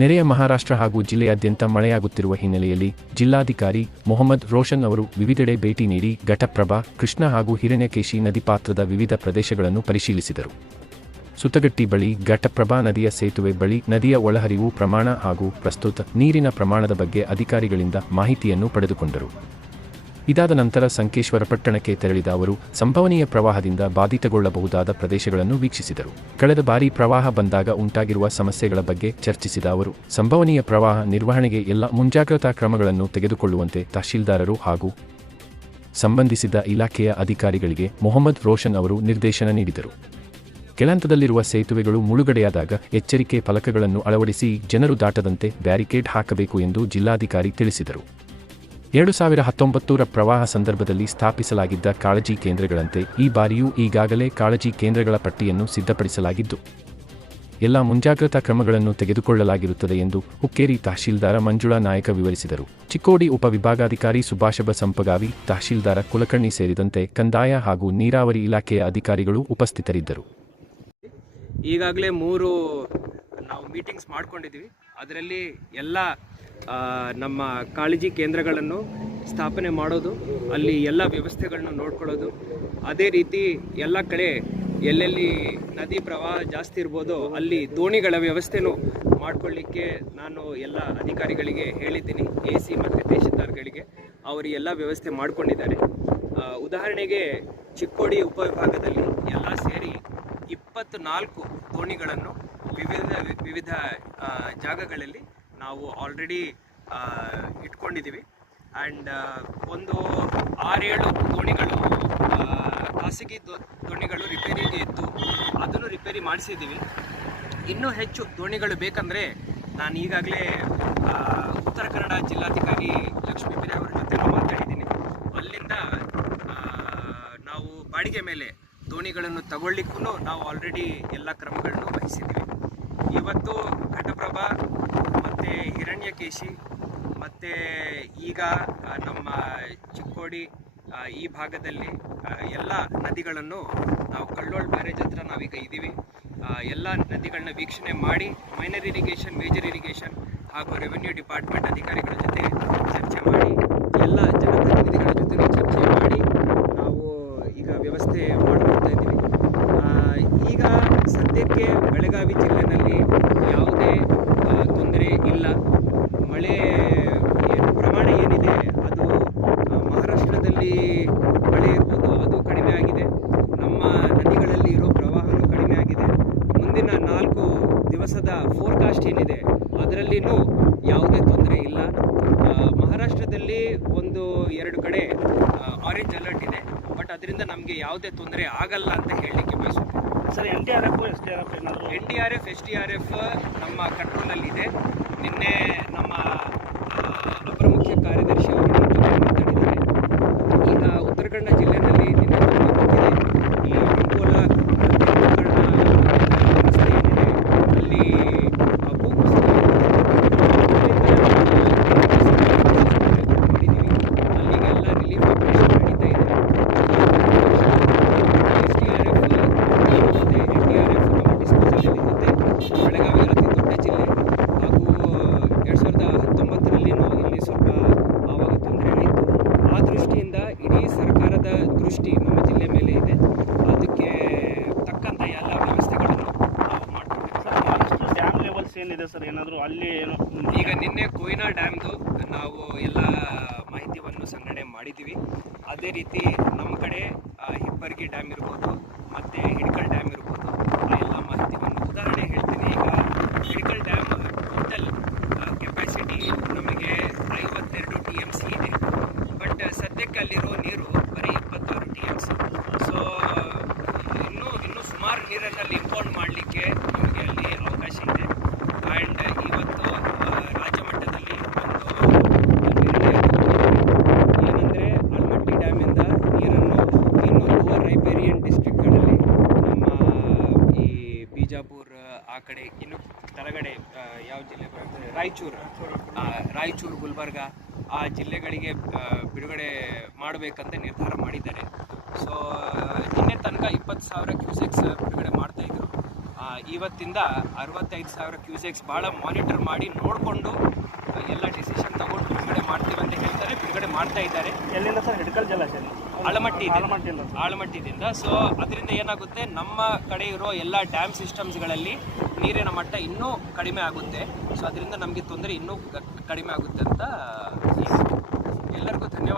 ನೆರೆಯ ಮಹಾರಾಷ್ಟ್ರ ಹಾಗೂ ಜಿಲ್ಲೆಯಾದ್ಯಂತ ಮಳೆಯಾಗುತ್ತಿರುವ ಹಿನ್ನೆಲೆಯಲ್ಲಿ ಜಿಲ್ಲಾಧಿಕಾರಿ ಮೊಹಮ್ಮದ್ ರೋಷನ್ ಅವರು ವಿವಿಧೆಡೆ ಭೇಟಿ ನೀಡಿ ಘಟಪ್ರಭಾ, ಕೃಷ್ಣ ಹಾಗೂ ಹಿರಣ್ಯಕೇಶಿ ನದಿ ಪಾತ್ರದ ವಿವಿಧ ಪ್ರದೇಶಗಳನ್ನು ಪರಿಶೀಲಿಸಿದರು. ಸುತ್ತಗಟ್ಟಿ ಬಳಿ ಘಟಪ್ರಭಾ ನದಿಯ ಸೇತುವೆ ಬಳಿ ನದಿಯ ಒಳಹರಿವು ಪ್ರಮಾಣ ಹಾಗೂ ಪ್ರಸ್ತುತ ನೀರಿನ ಪ್ರಮಾಣದ ಬಗ್ಗೆ ಅಧಿಕಾರಿಗಳಿಂದ ಮಾಹಿತಿಯನ್ನು ಪಡೆದುಕೊಂಡರು. ಇದಾದ ನಂತರ ಸಂಕೇಶ್ವರ ಪಟ್ಟಣಕ್ಕೆ ತೆರಳಿದ ಅವರು ಸಂಭವನೀಯ ಪ್ರವಾಹದಿಂದ ಬಾಧಿತಗೊಳ್ಳಬಹುದಾದ ಪ್ರದೇಶಗಳನ್ನು ವೀಕ್ಷಿಸಿದರು. ಕಳೆದ ಬಾರಿ ಪ್ರವಾಹ ಬಂದಾಗ ಉಂಟಾಗಿರುವ ಸಮಸ್ಯೆಗಳ ಬಗ್ಗೆ ಚರ್ಚಿಸಿದ ಅವರು, ಸಂಭವನೀಯ ಪ್ರವಾಹ ನಿರ್ವಹಣೆಗೆ ಎಲ್ಲ ಮುಂಜಾಗ್ರತಾ ಕ್ರಮಗಳನ್ನು ತೆಗೆದುಕೊಳ್ಳುವಂತೆ ತಹಶೀಲ್ದಾರರು ಹಾಗೂ ಸಂಬಂಧಿಸಿದ ಇಲಾಖೆಯ ಅಧಿಕಾರಿಗಳಿಗೆ ಮೊಹಮ್ಮದ್ ರೋಷನ್ ಅವರು ನಿರ್ದೇಶನ ನೀಡಿದರು. ಕೆಳಂತದಲ್ಲಿರುವ ಸೇತುವೆಗಳು ಮುಳುಗಡೆಯಾದಾಗ ಎಚ್ಚರಿಕೆ ಫಲಕಗಳನ್ನು ಅಳವಡಿಸಿ ಜನರು ದಾಟದಂತೆ ಬ್ಯಾರಿಕೇಡ್ ಹಾಕಬೇಕು ಎಂದು ಜಿಲ್ಲಾಧಿಕಾರಿ ತಿಳಿಸಿದರು. ಎರಡು ಸಾವಿರ ಹತ್ತೊಂಬತ್ತರ ಪ್ರವಾಹ ಸಂದರ್ಭದಲ್ಲಿ ಸ್ಥಾಪಿಸಲಾಗಿದ್ದ ಕಾಳಜಿ ಕೇಂದ್ರಗಳಂತೆ ಈ ಬಾರಿಯೂ ಈಗಾಗಲೇ ಕಾಳಜಿ ಕೇಂದ್ರಗಳ ಪಟ್ಟಿಯನ್ನು ಸಿದ್ಧಪಡಿಸಲಾಗಿದ್ದು, ಎಲ್ಲ ಮುಂಜಾಗ್ರತಾ ಕ್ರಮಗಳನ್ನು ತೆಗೆದುಕೊಳ್ಳಲಾಗಿರುತ್ತದೆ ಎಂದು ಹುಕ್ಕೇರಿ ತಹಶೀಲ್ದಾರ ಮಂಜುಳಾ ನಾಯಕ ವಿವರಿಸಿದರು. ಚಿಕ್ಕೋಡಿ ಉಪವಿಭಾಗಾಧಿಕಾರಿ ಸುಭಾಷಬ ಸಂಪಗಾವಿ, ತಹಶೀಲ್ದಾರ ಕುಲಕರ್ಣಿ ಸೇರಿದಂತೆ ಕಂದಾಯ ಹಾಗೂ ನೀರಾವರಿ ಇಲಾಖೆಯ ಅಧಿಕಾರಿಗಳು ಉಪಸ್ಥಿತರಿದ್ದರು. ಈಗಾಗಲೇ ಮೂರು ನಾವು ಮೀಟಿಂಗ್ಸ್ ಮಾಡ್ಕೊಂಡಿದ್ದೀವಿ. ಅದರಲ್ಲಿ ಎಲ್ಲ ನಮ್ಮ ಕಾಳಜಿ ಕೇಂದ್ರಗಳನ್ನು ಸ್ಥಾಪನೆ ಮಾಡೋದು, ಅಲ್ಲಿ ಎಲ್ಲ ವ್ಯವಸ್ಥೆಗಳನ್ನ ನೋಡ್ಕೊಳ್ಳೋದು. ಅದೇ ರೀತಿ ಎಲ್ಲ ಕಡೆ ಎಲ್ಲೆಲ್ಲಿ ನದಿ ಪ್ರವಾಹ ಜಾಸ್ತಿ ಇರ್ಬೋದು ಅಲ್ಲಿ ದೋಣಿಗಳ ವ್ಯವಸ್ಥೆನೂ ಮಾಡಿಕೊಳ್ಳಿಕ್ಕೆ ನಾನು ಎಲ್ಲ ಅಧಿಕಾರಿಗಳಿಗೆ ಹೇಳಿದ್ದೀನಿ, ಎ ಸಿ ಮತ್ತು ತಹಶೀಲ್ದಾರ್ಗಳಿಗೆ. ಅವರು ಎಲ್ಲ ವ್ಯವಸ್ಥೆ ಮಾಡಿಕೊಂಡಿದ್ದಾರೆ. ಉದಾಹರಣೆಗೆ ಚಿಕ್ಕೋಡಿ ಉಪವಿಭಾಗದಲ್ಲಿ ಎಲ್ಲ ಸೇರಿ ಇಪ್ಪತ್ನಾಲ್ಕು ದೋಣಿಗಳನ್ನು ವಿವಿಧ ವಿವಿಧ ಜಾಗಗಳಲ್ಲಿ ನಾವು ಆಲ್ರೆಡಿ ಇಟ್ಕೊಂಡಿದ್ದೀವಿ. ಆ್ಯಂಡ್ ಒಂದು ಆರೇಳು ದೋಣಿಗಳು ಖಾಸಗಿ ದೋಣಿಗಳು ರಿಪೇರಿಗೆ ಇತ್ತು. ಅದನ್ನು ರಿಪೇರಿ ಮಾಡಿಸಿದ್ದೀವಿ. ಇನ್ನೂ ಹೆಚ್ಚು ದೋಣಿಗಳು ಬೇಕಂದರೆ ನಾನು ಈಗಾಗಲೇ ಉತ್ತರ ಕನ್ನಡ ಜಿಲ್ಲಾಧಿಕಾರಿ ಲಕ್ಷ್ಮೀ ಬಿರೆ ಅವರ ಜೊತೆ ಮಾತಾಡಿದ್ದೀನಿ. ಅಲ್ಲಿಂದ ನಾವು ಬಾಡಿಗೆ ಮೇಲೆ ದೋಣಿಗಳನ್ನು ತಗೊಳ್ಳಿಕ್ಕೂ ನಾವು ಆಲ್ರೆಡಿ ಎಲ್ಲ ಕ್ರಮಗಳನ್ನು ವಹಿಸಿದ್ದೀವಿ. ಇವತ್ತು ಘಟಪ್ರಭಾ, ಮತ್ತು ಹಿರಣ್ಯಕೇಶಿ, ಮತ್ತು ಈಗ ನಮ್ಮ ಚಿಕ್ಕೋಡಿ ಈ ಭಾಗದಲ್ಲಿ ಎಲ್ಲ ನದಿಗಳನ್ನು ನಾವು ಕಳ್ಳೋಳ್ ಬ್ಯಾರೇಜ್ ಹತ್ರ ನಾವೀಗ ಇದ್ದೀವಿ ಎಲ್ಲ ನದಿಗಳನ್ನ ವೀಕ್ಷಣೆ ಮಾಡಿ ಮೈನರ್ ಇರಿಗೇಷನ್ ಮೇಜರ್ ಇರಿಗೇಷನ್ ಹಾಗೂ ರೆವೆನ್ಯೂ ಡಿಪಾರ್ಟ್ಮೆಂಟ್ ಅಧಿಕಾರಿಗಳ ಜೊತೆ ಚರ್ಚೆ ಮಾಡಿ, ಎಲ್ಲ ಜನಪ್ರತಿನಿಧಿಗಳ ಜೊತೆ ಚರ್ಚೆ ಮಾಡಿ ನಾವು ಈಗ ವ್ಯವಸ್ಥೆ ಮಾಡ್ಕೊಳ್ತಾ ಇದ್ದೀವಿ ಈಗ ಸದ್ಯಕ್ಕೆ ಬೆಳಗಾವಿ ಜಿಲ್ಲೆನಲ್ಲಿ ಯಾವುದೇ ತೊಂದರೆ ಇಲ್ಲ. ಮಳೆ ಪ್ರಮಾಣ ಏನಿದೆ, ಅದು ಮಹಾರಾಷ್ಟ್ರದಲ್ಲಿ ಮಳೆ ಇರ್ಬೋದು, ಅದು ಕಡಿಮೆ ಆಗಿದೆ. ನಮ್ಮ ನದಿಗಳಲ್ಲಿ ಇರೋ ಪ್ರವಾಹನೂ ಕಡಿಮೆ ಆಗಿದೆ. ಮುಂದಿನ ನಾಲ್ಕು ದಿವಸದ ಫೋರ್ಕಾಸ್ಟ್ ಏನಿದೆ, ಅದರಲ್ಲಿನೂ ಯಾವುದೇ ತೊಂದರೆ ಇಲ್ಲ. ಮಹಾರಾಷ್ಟ್ರದಲ್ಲಿ ಒಂದು, ಎರಡು ಕಡೆ ಆರೆಂಜ್ ಅಲರ್ಟ್ ಇದೆ. ಬಟ್ ಅದರಿಂದ ನಮಗೆ ಯಾವುದೇ ತೊಂದರೆ ಆಗಲ್ಲ ಅಂತ ಹೇಳಲಿಕ್ಕೆ ಬಯಸುತ್ತೆ sir, N D R F S D R F ಏನಾದರೂ? N D R F, S D R F ನಮ್ಮ ಕಂಟ್ರೋಲಲ್ಲಿದೆ. ನಿನ್ನೆ ನಮ್ಮ ಅಪರ ಕಾರ್ಯದರ್ಶಿ ಅವರು ನಮ್ಮ ಜೊತೆ ಮಾತಾಡಿದ್ದಾರೆ ಈಗ ಉತ್ತರ ಕನ್ನಡ ಜಿಲ್ಲೆಯಲ್ಲಿ ನಿನ್ನೆ ನಮಗೆ ಗೊತ್ತಿದೆ ಈ ಅಂಕೋಲ ಗೋಕರ್ಣ ರಸ್ತೆ ಏನಿದೆ ಅಲ್ಲಿ ಆ, ಭೂಕುಸಿತ ಮಾಡಿದ್ದೀವಿ ಅಲ್ಲಿಗೆಲ್ಲ ರಿಲೀಫ್ ಆಪರೇಷನ್ ನಡೀತಾ ಇದೆ ಎಸ್ ಡಿ ಆರ್ ಎಫ್ ಇರುತ್ತೆ ಎನ್ ಡಿ ಆರ್ ಎಫ್ ನಮ್ಮ ಡಿಸ್ಪೋಸಲಲ್ಲಿ ಇರುತ್ತೆ ಬೆಳಗಾವಿ ಅತಿ ದೊಡ್ಡ ಜಿಲ್ಲೆ ಹಾಗೂ ಎರಡು ಸಾವಿರದ ಹತ್ತೊಂಬತ್ತರಲ್ಲಿನೂ ಇಲ್ಲಿ ಸ್ವಲ್ಪ ಆವಾಗ ತೊಂದರೆಗಳಿತ್ತು ಆ ದೃಷ್ಟಿಯಿಂದ ಇಡೀ ಸರ್ಕಾರದ ದೃಷ್ಟಿ ನಮ್ಮ ಜಿಲ್ಲೆ ಮೇಲೆ ಇದೆ. ಅದಕ್ಕೆ ತಕ್ಕಂಥ ಎಲ್ಲ ವ್ಯವಸ್ಥೆಗಳನ್ನು ನಾವು ಮಾಡ್ಕೊಂಡಿದ್ದೀವಿ. ಸರ್ ಡ್ಯಾಮ್ ಲೆವೆಲ್ಸ್ ಏನಿದೆ ಸರ್? ಏನಾದರೂ ಅಲ್ಲಿ ಏನು ಈಗ ನಿನ್ನೆ ಕೊಯ್ನಾ ಡ್ಯಾಮ್ದು ನಾವು ಎಲ್ಲ ಮಾಹಿತಿಯನ್ನು ಸಂಗ್ರಹಣೆ ಮಾಡಿದ್ದೀವಿ. ಅದೇ ರೀತಿ ನಮ್ಮ ಕಡೆ ಹಿಪ್ಪರ್ಗಿ ಡ್ಯಾಮ್ ಇರ್ಬೋದು ಮತ್ತು ಹಿಡ್ಕಲ್ ಡ್ಯಾಮ್ ಇರ್ಬೋದು ಆ ಎಲ್ಲ ಮಾಹಿತಿಯನ್ನು ಉದಾಹರಣೆ ಹೇಳ್ತೀನಿ ಈಗ ಹಿಡ್ಕಲ್ ಡ್ಯಾಮ್ ಟೋಟಲ್ ಕೆಪಾಸಿಟಿ ನಮಗೆ ಐವತ್ತೆರಡು ಟಿ ಎಂ ಸಿ ಇದೆ ಬಟ್ ಅಲ್ಲಿರೋ ನೀರು ಬರೀ ಇಪ್ಪತ್ತಾರು ಟಿ ಎಂ ಸಿ. ಇನ್ನೂ ಇನ್ನೂ ಸುಮಾರು ನೀರನ್ನು ಅಲ್ಲಿ ಇಂಪೋರ್ಟ್ ಮಾಡಲಿಕ್ಕೆ ನಮಗೆ ಅಲ್ಲಿ ಅವಕಾಶ ಇದೆ. ಆ್ಯಂಡ್ ಇವತ್ತು ರಾಜ್ಯ ಮಟ್ಟದಲ್ಲಿ ಒಂದು ಏನಂದರೆ ಆಲ್ಮಟ್ಟಿ ಡ್ಯಾಮಿಂದ ನೀರನ್ನು ಇನ್ನು ಲೋವರ್ ರೈಪೇರಿಯನ್ ಡಿಸ್ಟ್ರಿಕ್ಟ್ಗಳಲ್ಲಿ ನಮ್ಮ ಈ ಬಿಜಾಪುರ, ಆ ಕಡೆ ಇನ್ನು ಕೆಳಗಡೆ ಯಾವ ಜಿಲ್ಲೆ ಬರುತ್ತೆ? ರಾಯಚೂರು. ರಾಯಚೂರು ಗುಲ್ಬರ್ಗ, ಆ ಜಿಲ್ಲೆಗಳಿಗೆ ಬಿಡುಗಡೆ ಮಾಡಬೇಕಂತ ನಿರ್ಧಾರ ಮಾಡಿದ್ದಾರೆ. ಸೊ ನಿನ್ನೆ ತನಕ ಇಪ್ಪತ್ತು ಸಾವಿರ ಕ್ಯೂಸೆಕ್ಸ್ ಬಿಡುಗಡೆ ಮಾಡ್ತಾಯಿದ್ರು ಇವತ್ತಿಂದ ಅರವತ್ತೈದು ಸಾವಿರ ಕ್ಯೂಸೆಕ್ಸ್ ಭಾಳ ಮಾನಿಟರ್ ಮಾಡಿ ನೋಡಿಕೊಂಡು ಎಲ್ಲ ಡಿಸಿಷನ್ ತಗೊಂಡು ಬಿಡುಗಡೆ ಮಾಡ್ತೀವಿ ಅಂತ ಹೇಳ್ತಾರೆ ಬಿಡುಗಡೆ ಮಾಡ್ತಾ ಇದ್ದಾರೆ. ಎಲ್ಲಿಂದ ಸರ್? ಹಿಡ್ಕಲ್ ಜಲಾಶಯ ಆಳಮಟ್ಟಿ ಆಲಮಟ್ಟಿಯಿಂದ. ಆಳಮಟ್ಟಿದಿಂದ ಸೊ ಅದರಿಂದ ಏನಾಗುತ್ತೆ ನಮ್ಮ ಕಡೆ ಇರೋ ಎಲ್ಲ ಡ್ಯಾಮ್ ಸಿಸ್ಟಮ್ಸ್ಗಳಲ್ಲಿ ನೀರಿನ ಮಟ್ಟ ಇನ್ನೂ ಕಡಿಮೆ ಆಗುತ್ತೆ. ಸೊ ಅದರಿಂದ ನಮಗೆ ತೊಂದರೆ ಇನ್ನೂ ಕಡಿಮೆ ಆಗುತ್ತೆ ಅಂತ ಎಲ್ಲರಿಗೂ ಧನ್ಯವಾದ.